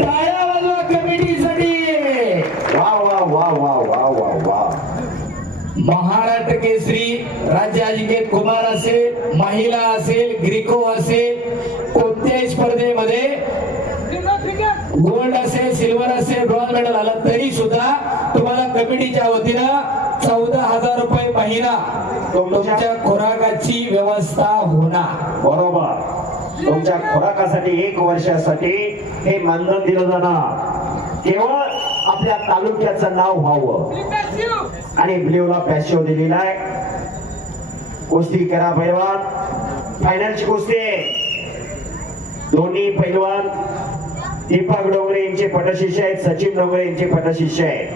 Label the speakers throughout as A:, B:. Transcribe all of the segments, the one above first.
A: टाळ्या वाजवा कमिटीसाठी.
B: वा वा वा वा वा वा वा
A: महाराष्ट्र केसरी राज्य अजिंक्य कुमार असेल महिला असेल ग्रिको असेल कोणत्याही स्पर्धेमध्ये गोल्ड असेल सिल्वर असेल ब्रॉन्झ मेडल आलं तरी सुद्धा तुम्हाला कमिटीच्या वतीनं चौदा हजार रुपये महिना तुमच्या खुराकाची व्यवस्था होणार.
B: बरोबर. तुमच्या खुराकासाठी एक वर्षासाठी हे मानधन दिलं जाणार. केवळ आपल्या तालुक्याचं नाव व्हावं. आणि ब्ल्यूला पॅशिओ दिलेला आहे. कुस्ती करा पैलवान. फायनलची कुस्ती. दोन्ही पैलवान. दीपक डोंगरे यांचे पटशिष्य आहेत. सचिन डोंगरे यांचे पटशिष्य आहेत.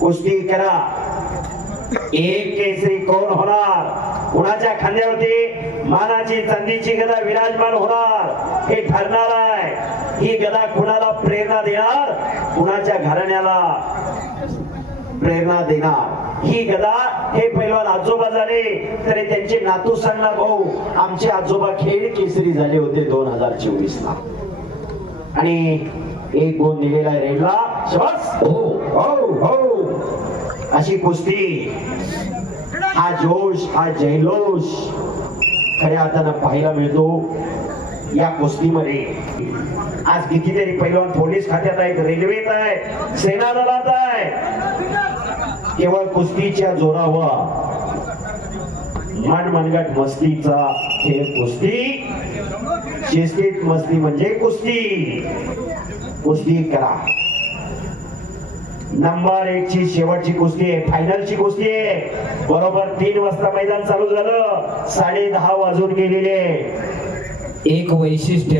B: कुस्ती करा. एक केसरी कोण होणार? कुणाच्या खांद्यावरती? मानाची चांदीची गदा विराजमान होणार. हे ठरणार आहे. ही गदा कुणाला प्रेरणा देणार? कुणाच्या घराण्याला प्रेरणा देणार? ही गदा हे पैलवान आजोबा झाले तरी त्यांचे नातू सांगणार भाऊ आमचे आजोबा खेळ केसरी झाले होते दोन हजार चोवीस ला आणि एक गुण दिलेला रेडला हो हो हो. अशी कुस्ती. हा जोश हा जयलोष खऱ्या अर्थानं पाहायला मिळतो. या कुस्तीमध्ये. आज कितीतरी पैलवान पोलीस खात्यात आहेत रेल्वेत आहे सेना दलात आहे केवळ कुस्तीच्या जोरावर. मनमनगट मस्तीचा खेळ कुस्ती. शिस्तीत मस्ती म्हणजे कुस्ती. कुस्ती करा. नंबर एक ची शेवटची कुस्ती आहे फायनलची कुस्ती आहे. बरोबर तीन वाजता मैदान चालू झालं. साडे दहा वाजून गेलेले
A: एक वैशिष्ट्य.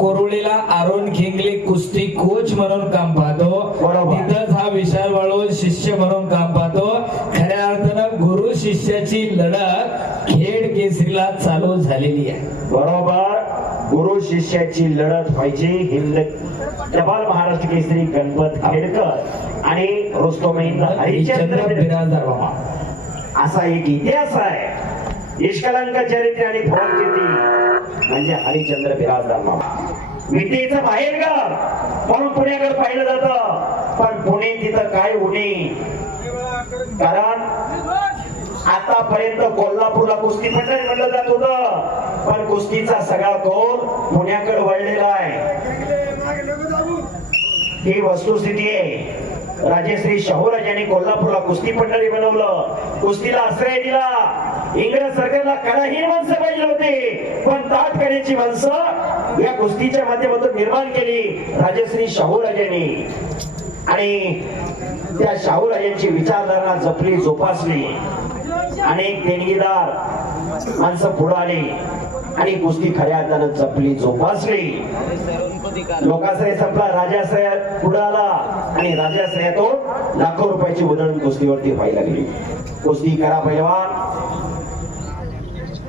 A: कोरुळीला अरुण खिंगले कुस्ती कोच म्हणून काम पाहतो. तिथंच हा विशाल वाळून शिष्य म्हणून काम पाहतो. खऱ्या अर्थानं गुरु शिष्याची लढत खेड केसरीला चालू झालेली आहे.
B: बरोबर. गुरु शिष्याची लढत व्हायची. हिंद टपाल महाराष्ट्र केसरी गणपत खेडकर आणि
A: हरिश्चंद्र
B: हरिचंद्र
A: बिराजदार बाबा.
B: असा एक इतिहास आहे. निष्कलंक चरित्र आणि थोर म्हणजे हरिश्चंद्र बिराजदार मामा. विटेचं बाहेर गाव म्हणून पुण्याकडे पाहिलं जात. पण पुणे तिथं काय होणे? कारण आतापर्यंत कोल्हापूरला कुस्ती मंडळ म्हणलं जात होत. पण कुस्तीचा सगळा कौल पुण्याकडे वळलेला आहे. ही वस्तुस्थिती आहे. राजेश्री शाहूराज यांनी कोल्हापूरला कुस्ती मंडळी बनवलं. कुस्तीला आश्रय दिला. इंग्रज सरकारला कलाहीन माणसं पाहिजे होते. पण ताट करण्याची माणसं या गोष्टीच्या माध्यमातून निर्माण केली. राजश्री शाहू राजांनी आणि त्या शाहू राजांची विचारधारणा जपली जोपासली. अनेक देणगीदार माणसं पुढे आली. आणि गोष्टी खऱ्या अर्थानं जपली जोपासली. लोकाश्रय संपला राजाश्रय पुढे आला. आणि राजाश्रयातून लाखो रुपयाची उदळण गोष्टीवरती व्हायला लागली. गोष्टी करा पहिलवान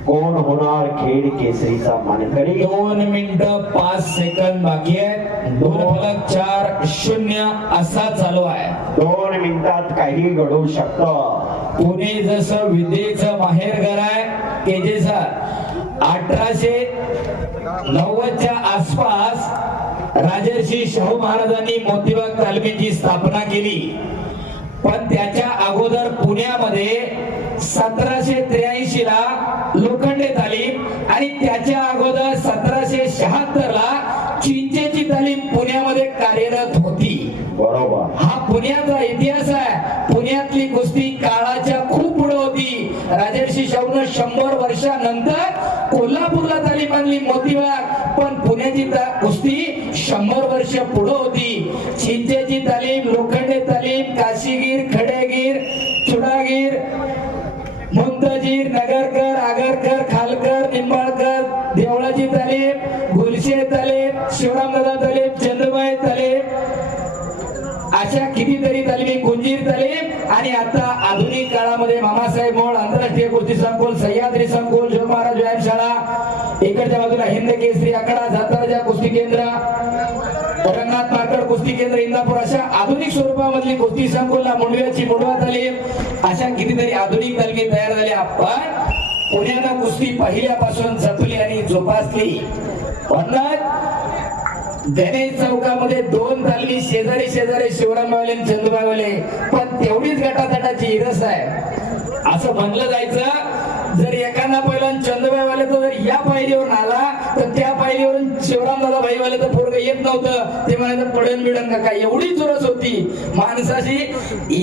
B: कोण होणार खेड केसरीचा मानकरी
A: दोन मिनिट पाच सेकंद बाकी आहे दोन फलक चार शून्य असा चालू आहे.
B: दोन मिनिटात काही घडू शकतं.
A: पुणे जसं विद्येचं माहेरघर आहे सर अठराशे नव्वदच्या आसपास राजर्षी शाहू महाराजांनी मोतीबाग तालमीची स्थापना केली. पण त्याच्या अगोदर पुण्यामध्ये सतराशे त्र्याऐंशी ला इतिहास आहे. पुण्यातली कुस्ती काळाच्या खूप पुढे होती. राजर्षी शाहून शंभर वर्षानंतर कोल्हापूरला ताली आणली मोतीबाग. पण पुण्याची कुस्ती शंभर वर्ष पुढे होती. चिंचेची तालीम लोखंडे तालीम काशीगीर खडेगीर चुडागीर मुंतजीर नगरकर आगरकर खालकर निंबाळकर देवळाची तालीम गुलशे तालीम शिवरामदादा तालीम चंद्रबाई तालीम अशा कितीतरी सह्याद्री संकुल शिव महाराज व्यायाम शाळा इकडच्या बाजूला हिंद केसरी आकडा साताराच्या कुस्ती केंद्र. रंगनाथ मार्कड कुस्ती केंद्र इंदापूर. अशा आधुनिक स्वरूपामधली कुस्ती संकुलला मुंडव्याची मुडवा झाली अशा कितीतरी आधुनिक तालमी तयार झाल्या पण पुण्यानं कुस्ती पहिल्यापासून जपली आणि जोपासली. म्हणून गणेश चौकामध्ये दोन तालमी शेजारी शेजारी शिवराम शिवरामवाले आणि चंदुबाईवाले पण तेवढीच गटातटाची इरस आहे. असं म्हणलं जायचं. पहिला चंदुबाईवाले तो जर या पायरीवरून आला तर त्या पायरीवरून शिवराम दादा भाईवाले तर पोरग येत नव्हतं. ते म्हणायचं पडण बिडण का काय? एवढी चुरस होती. माणसाशी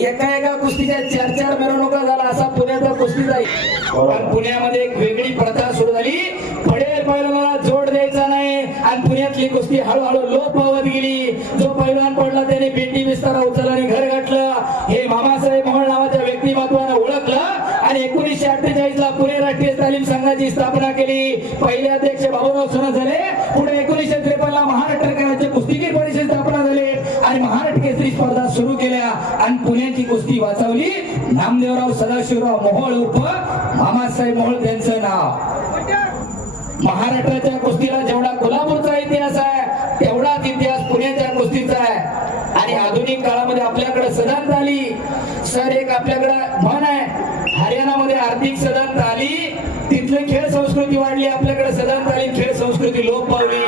A: एका एका कुस्तीच्या चार चार मिरवणुका झाला असा पुण्याचा कुस्तीचा पण पुण्यामध्ये एक वेगळी प्रथा सुरू झाली. पडेल पैलवानाला जोड द्यायचा नाही आणि पुण्यातली कुस्ती हळूहळू लोप पावत गेली. जो पैलवान पडला त्याने पेटी विस्तारा उचलला आणि घर गाठलं. केली. पहिले अध्यक्ष बाबूराव सोना झाले. पुढे एकोणीसशे त्रेपन्न ला महाराष्ट्र राज्य कुस्तीगीर परिषद स्थापना झाली. आणि महाराष्ट्र केसरी स्पर्धा सुरू केल्या आणि पुण्याची कुस्ती वाचवली. नामदेवराव सदाशिवराव मोहोळ उर्फ मामासाहेब मोहोळ त्यांचं नाव. महाराष्ट्राच्या कुस्तीला जेवढा कोल्हापूरचा इतिहास आहे तेवढाच इतिहास पुण्याच्या कुस्तीचा आहे. आणि आधुनिक काळामध्ये आपल्याकडे सदांत आली. सर एक आपल्याकडे आर्थिक सदांत आली. तिथली खेळ संस्कृती वाढली आपल्याकडे सदांत आली. खेळ संस्कृती लोप पावली.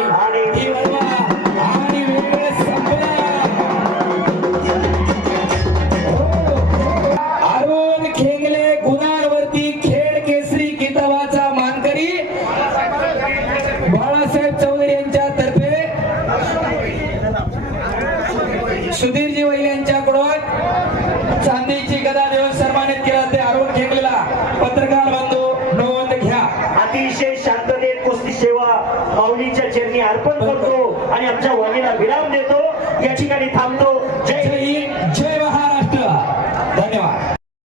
B: विराम देतो. या ठिकाणी थांब.